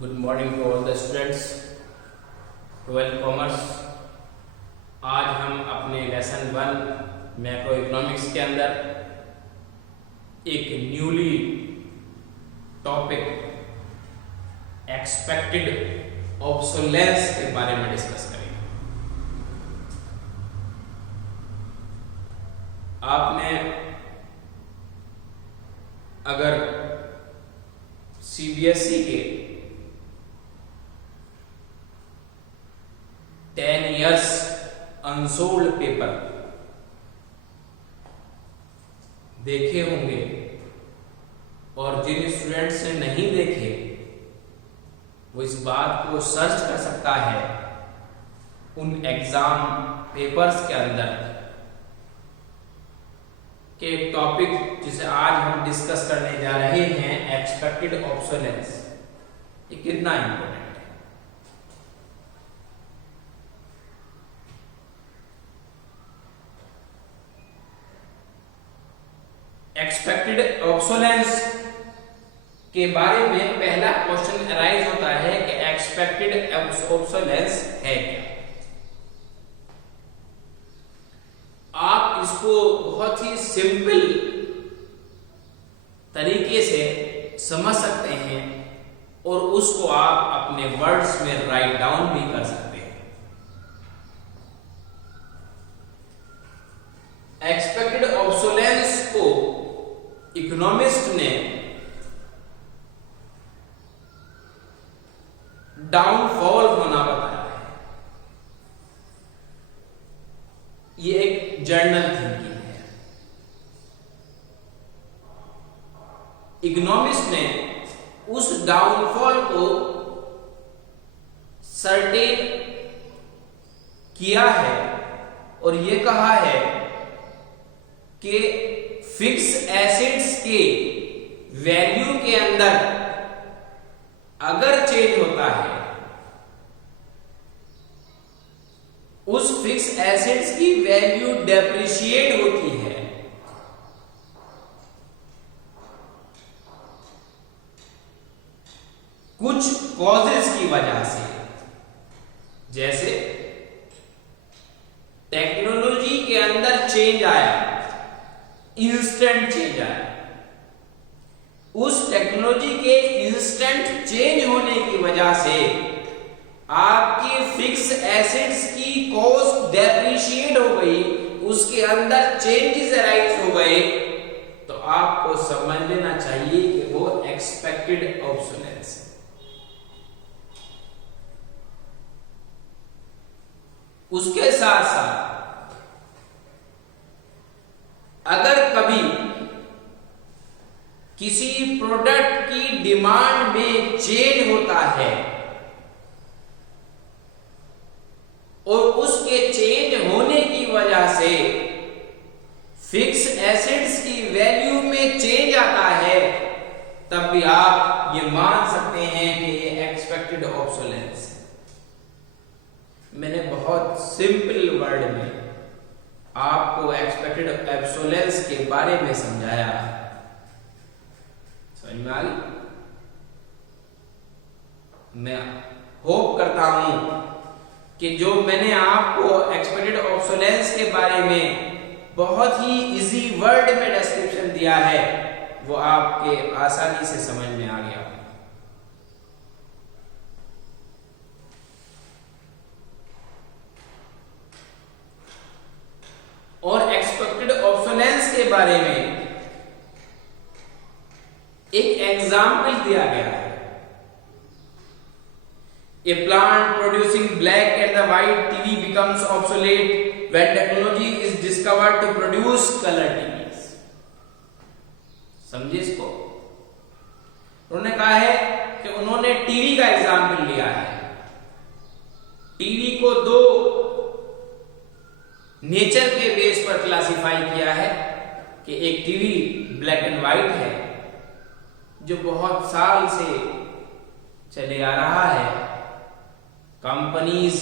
Good morning to all the students 12th commerce. आज हम अपने लेसन 1 मैक्रो इकोनॉमिक्स के अंदर एक न्यूली टॉपिक एक्सपेक्टेड ऑब्सोलेंस के बारे में डिस्कस करेंगे। आपने अगर सीबीएसई के 10 years अनसोल्ड पेपर देखे होंगे और जिन स्टूडेंट्स ने नहीं देखे वो इस बात को सर्च कर सकता है उन एग्जाम पेपर्स के अंदर के टॉपिक जिसे आज हम डिस्कस करने जा रहे हैं, एक्सपेक्टेड ऑब्सोलेंस, ये कितना इंपॉर्टेंट है। एक्सपेक्टेड ऑब्सोलेंस के बारे में पहला क्वेश्चन अराइज होता है कि एक्सपेक्टेड ऑब्सोलेंस है क्या। आप इसको बहुत ही सिंपल तरीके से समझ सकते हैं और उसको आप अपने वर्ड्स में राइट डाउन भी कर सकते हैं। एक्सपेक्टेड ऑब्सोलेंस को इकोनॉमिस्ट ने डाउनफॉल होना बताया है। ये एक जर्नल थिंकिंग है। इकोनॉमिस्ट ने उस डाउनफॉल को सर्टेन किया है और ये कहा है कि फिक्स एसेट्स के वैल्यू के अंदर अगर चेंज होता है, उस फिक्स एसेट्स की वैल्यू डेप्रिशिएट होती है, कुछ कॉजेस की वजह से, जैसे टेक्नोलॉजी के अंदर चेंज आया, इंस्टेंट चेंज आया। उस टेक्नोलॉजी के इंस्टेंट चेंज होने की वजह से आपकी फिक्स एसेट्स की कॉस्ट डेप्रिशिएट हो गई, उसके अंदर चेंजेस अराइज हो गए, तो आपको समझ लेना चाहिए कि वो एक्सपेक्टेड ऑब्सोलेंस है। उसके साथ साथ अगर कभी किसी प्रोडक्ट की डिमांड में चेंज होता है और उसके चेंज होने की वजह से फिक्स एसेट्स की वैल्यू में चेंज आता है, तब भी आप ये मान सकते हैं कि ये एक्सपेक्टेड ऑब्सोलेंस है। मैंने बहुत सिंपल वर्ड में आपको एक्सपेक्टेड ऑब्सोलेंस के बारे में समझाया। समझ में आ गई? मैं होप करता हूं कि जो मैंने आपको एक्सपेक्टेड ऑब्सोलेंस के बारे में बहुत ही इजी वर्ड में डिस्क्रिप्शन दिया है, वो आपके आसानी से समझ में आ गया। और एक्सपेक्टेड ऑब्सोलेंस के बारे में एक एग्जाम्पल दिया गया है। A plant producing black and the white TV becomes obsolete when technology is discovered to produce color TVs. समझे इसको? उन्होंने कहा है कि उन्होंने टीवी का एग्जाम्पल लिया है। टीवी को दो नेचर के बेस पर क्लासिफाई किया है कि एक टीवी ब्लैक एंड व्हाइट है जो बहुत साल से चले आ रहा है, कंपनीज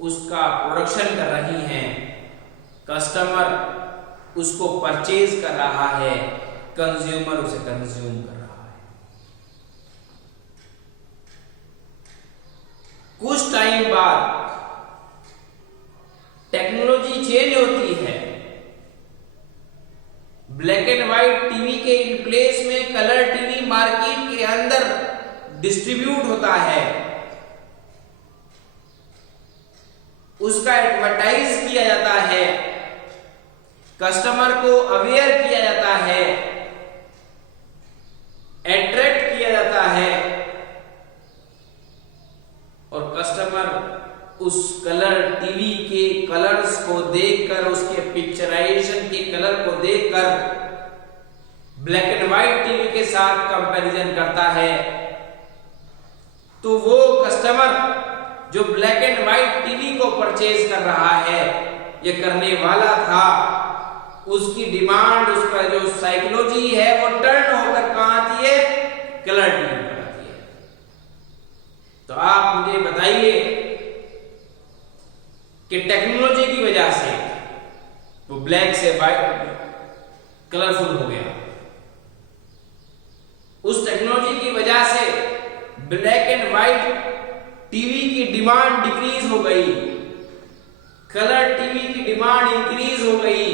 उसका प्रोडक्शन कर रही हैं, कस्टमर उसको परचेज कर रहा है, कंज्यूमर उसे कंज्यूम कर रहा है। कुछ टाइम बाद टेक्नोलॉजी चेंज होती है, ब्लैक एंड व्हाइट टीवी के इन प्लेस में कलर टीवी मार्केट के अंदर डिस्ट्रीब्यूट होता है, उसका एडवर्टाइज किया जाता है, कस्टमर को अवेयर किया जाता है, अट्रैक्ट किया जाता है और कस्टमर उस कलर टीवी के कलर्स को देखकर, उसके पिक्चराइजेशन के कलर को देखकर ब्लैक एंड व्हाइट टीवी के साथ कंपैरिजन करता है। तो वो कस्टमर जो ब्लैक एंड व्हाइट टीवी को परचेज कर रहा है, ये करने वाला था, उसकी डिमांड, उसका जो साइकोलॉजी है वो टर्न होकर कहां आती है? कलर टीवी पर आती है। तो आप मुझे बताइए कि टेक्नोलॉजी की वजह से वो ब्लैक से व्हाइट कलरफुल हो गया, उस टेक्नोलॉजी की वजह से ब्लैक एंड व्हाइट टीवी की डिमांड डिक्रीज हो गई, कलर टीवी की डिमांड इंक्रीज हो गई,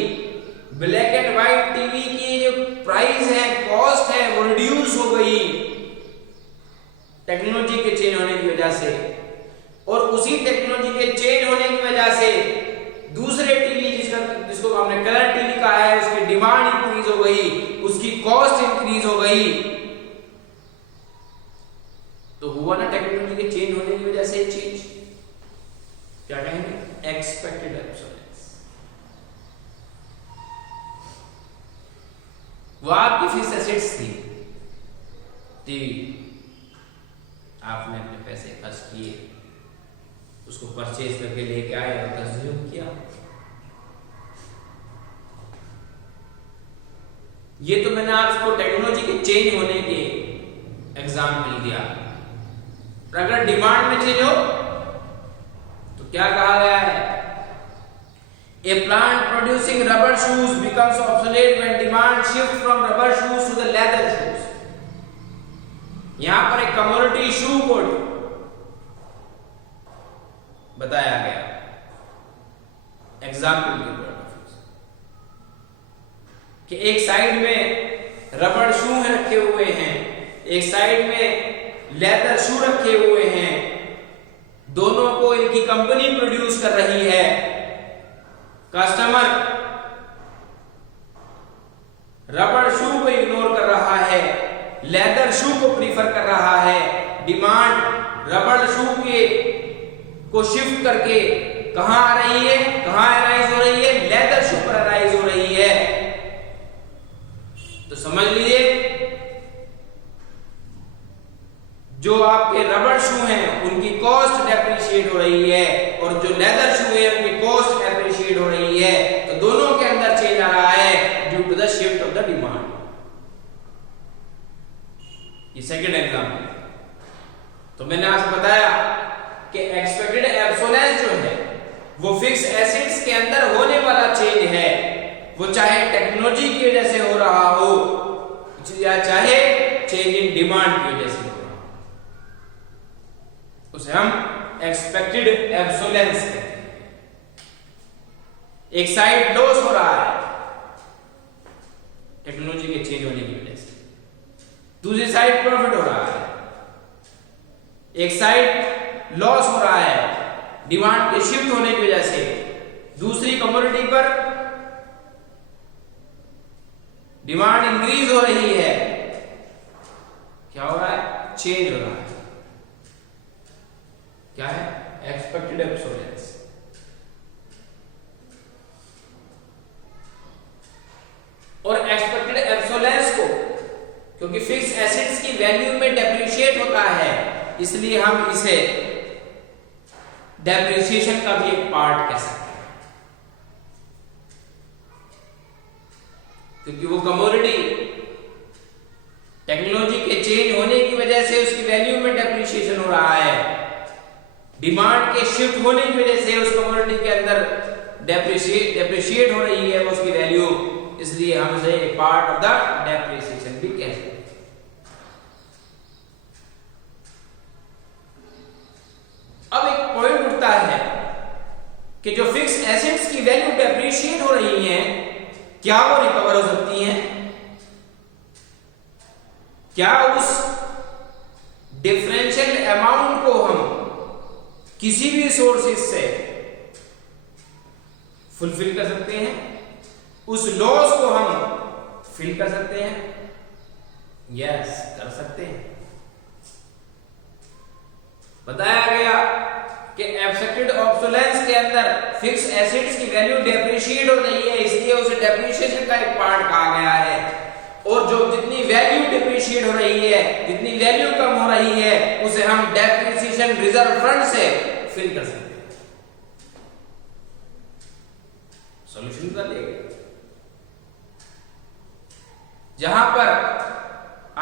ब्लैक एंड व्हाइट टीवी की जो प्राइस है, कॉस्ट है, वो रिड्यूस हो गई टेक्नोलॉजी के चेंज होने की वजह से। और उसी टेक्नोलॉजी के चेंज होने की वजह से दूसरे टीवी जिसको हमने कलर टीवी कहा है, उसकी डिमांड इंक्रीज हो गई, उसकी कॉस्ट इंक्रीज हो गई। तो हुआ ना टेक्नोलॉजी के चेंज होने की वजह से चेंज, क्या कहेंगे? Expected obsolescence. वो आपकी फिक्स एसेट्स थी, टीवी, आपने अपने पैसे खर्च किए, उसको परचेज करके लेके आए और कंज्यूम किया। ये तो मैंने आपको टेक्नोलॉजी के चेंज होने के एग्जाम्पल दिया। अगर डिमांड में चेंज हो तो क्या कहा गया है? A plant producing rubber shoes becomes obsolete when demand shift from rubber shoes to the leather shoes. यहां पर एक कमोडिटी शू को बताया गया एग्जाम्पल के तौर पर कि एक साइड में रबर शू रखे हुए हैं, एक साइड में लेदर शू रखे हुए हैं, दोनों को इनकी कंपनी प्रोड्यूस कर रही है। कस्टमर रबर शू को इग्नोर कर रहा है, लेदर शू को प्रीफर कर रहा है। डिमांड रबर शू के को शिफ्ट करके कहां आ रही है? कहां अराइज हो रही है? लेदर शू पर अराइज हो रही है। तो समझ लीजिए, जो आपके रबर शू हैं उनकी कॉस्ट डेप्रिशिएट हो रही है और जो लेदर शू है उनकी कॉस्ट एप्रिशिएट हो रही है। तो दोनों के अंदर चेंज आ रहा है due to the shift of the demand. ये सेकंड एग्जांपल। तो मैंने आपको बताया कि एक्सपेक्टेड ऑब्सोलेंस जो है वो फिक्स एसेट्स के अंदर होने वाला चेंज है, वो चाहे टेक्नोलॉजी की वजह से हो रहा हो या चाहे चेंज इन डिमांड की वजह से हो रहा हो, उसे हम एक्सपेक्टेड ऑब्सोलेंस कहते हैं। एक साइड लॉस हो रहा है टेक्नोलॉजी के चेंज होने की वजह से, दूसरी साइड प्रॉफिट हो रहा है। एक साइड लॉस हो रहा है डिमांड के शिफ्ट होने की वजह से, दूसरी कमोडिटी पर डिमांड इंक्रीज हो रही है। क्या हो रहा है? चेंज हो रहा है। क्या है? Expected obsolescence. और एक्सपेक्टेड ऑब्सोलेंस को क्योंकि फिक्स एसेट्स की वैल्यू में डेप्रिशिएट होता है, इसलिए हम इसे डेप्रिसिएशन का भी एक पार्ट कह सकते हैं, क्योंकि वो कमोडिटी टेक्नोलॉजी के चेंज होने की वजह से उसकी वैल्यू में डेप्रिसिएशन हो रहा है, डिमांड के शिफ्ट होने की वजह से उस कमोडिटी के अंदर डेप्रिशिएट हो रही है उसकी वैल्यू, इसलिए हम इसे एक पार्ट ऑफ द डेप्रिसिएशन भी कह सकते हैं। अब कि जो फिक्स एसेट्स की वैल्यू डेप्रिशिएट हो रही है, क्या वो रिकवर हो सकती हैं? क्या उस डिफरेंशियल अमाउंट को हम किसी भी सोर्सेज से फुलफिल कर सकते हैं? उस लॉस को हम फिल कर सकते हैं? यस, कर सकते हैं। बताया गया कि एक्सपेक्टेड ऑब्सोलेंस के अंदर फिक्स एसेट्स की वैल्यू डेप्रिशिएट हो रही है, इसलिए उसे डेप्रिसिएशन का एक पार्ट कहा गया है। और जो जितनी वैल्यू डेप्रिशिएट हो रही है, जितनी वैल्यू कम हो रही है, उसे हम डेप्रिसिएशन रिजर्व फंड से फिल कर सकते हैं। सॉल्यूशन कर देंगे। जहां पर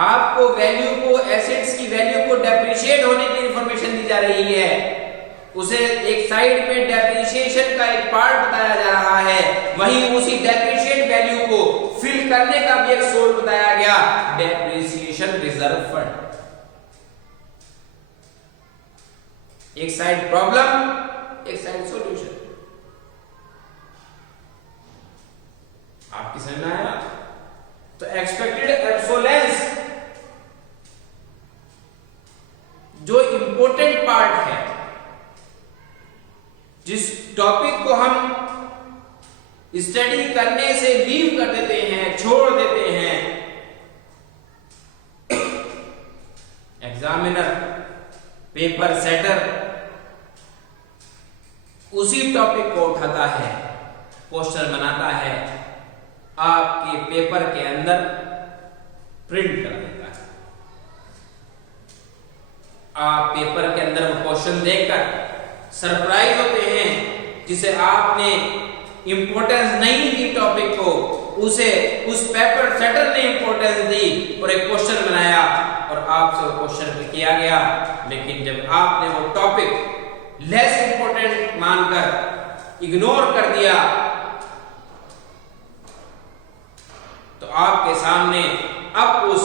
आपको वैल्यू को, एसेट्स की वैल्यू को डेप्रिशिएट होने की इंफॉर्मेशन दी जा रही है, उसे एक साइड पे डेप्रिसिएशन का एक पार्ट बताया जा रहा है, वहीं उसी डेप्रिशिएट वैल्यू को फिल करने का भी एक सोर्स बताया गया, डेप्रिसिएशन रिजर्व फंड। एक साइड प्रॉब्लम, एक साइड सॉल्यूशन। आपकी समझ में आया? तो एक्सपेक्टेड ऑब्सोलेंस जो इंपॉर्टेंट पार्ट है, जिस टॉपिक को हम स्टडी करने से लीव कर देते हैं, छोड़ देते हैं, एग्जामिनर, पेपर सेटर उसी टॉपिक को उठाता है, क्वेश्चन बनाता है, आपके पेपर के अंदर प्रिंट कर देता है। आप पेपर के अंदर वो क्वेश्चन देखकर सरप्राइज होते हैं, जिसे आपने इंपॉर्टेंस नहीं दी टॉपिक को, उसे उस पेपर सेटर ने इंपॉर्टेंस दी और एक क्वेश्चन बनाया और आपसे वो क्वेश्चन किया गया। लेकिन जब आपने वो टॉपिक लेस इंपॉर्टेंट मानकर इग्नोर कर दिया, तो आपके सामने अब उस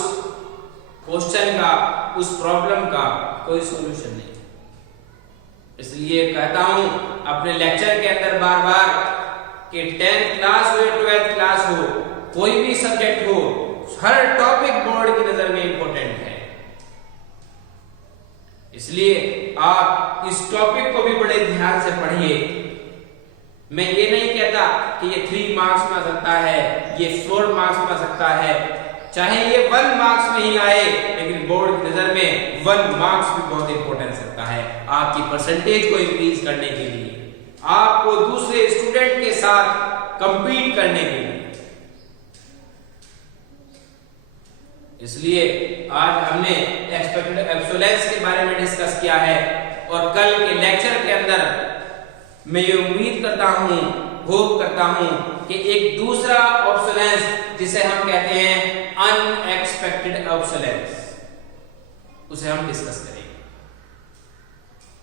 क्वेश्चन का, उस प्रॉब्लम का कोई सॉल्यूशन नहीं। इसलिए कहता हूं अपने लेक्चर के अंदर बार बार कि 10th क्लास हो या 12th क्लास हो, कोई भी सब्जेक्ट हो, हर टॉपिक बोर्ड की नजर में इंपॉर्टेंट है। इसलिए आप इस टॉपिक को भी बड़े ध्यान से पढ़िए। मैं ये नहीं कहता कि ये 3 मार्क्स में आ सकता है, ये 4 मार्क्स में आ सकता है, चाहे ये 1 मार्क्स में ही आए, लेकिन बोर्ड की नजर में 1 मार्क्स भी बहुत इंपॉर्टेंस रखता है आपकी परसेंटेज को इंक्रीज करने के लिए, आपको दूसरे स्टूडेंट के साथ कंपीट करने के लिए। इसलिए आज हमने एक्सपेक्टेड ऑब्सोलेंस के बारे में डिस्कस किया है और कल के लेक्चर के अंदर मैं ये उम्मीद करता हूं, होप करता हूं कि एक दूसरा ऑब्सोलेंस जिसे हम कहते हैं अनएक्सपेक्टेड ऑब्सोलेंस, उसे हम डिस्कस करेंगे।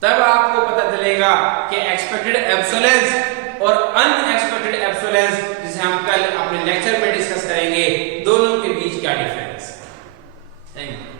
तब आपको पता चलेगा कि एक्सपेक्टेड ऑब्सोलेंस और अनएक्सपेक्टेड ऑब्सोलेंस, जिसे हम कल अपने लेक्चर में डिस्कस करेंगे, दोनों के बीच क्या डिफरेंस है। Thank you.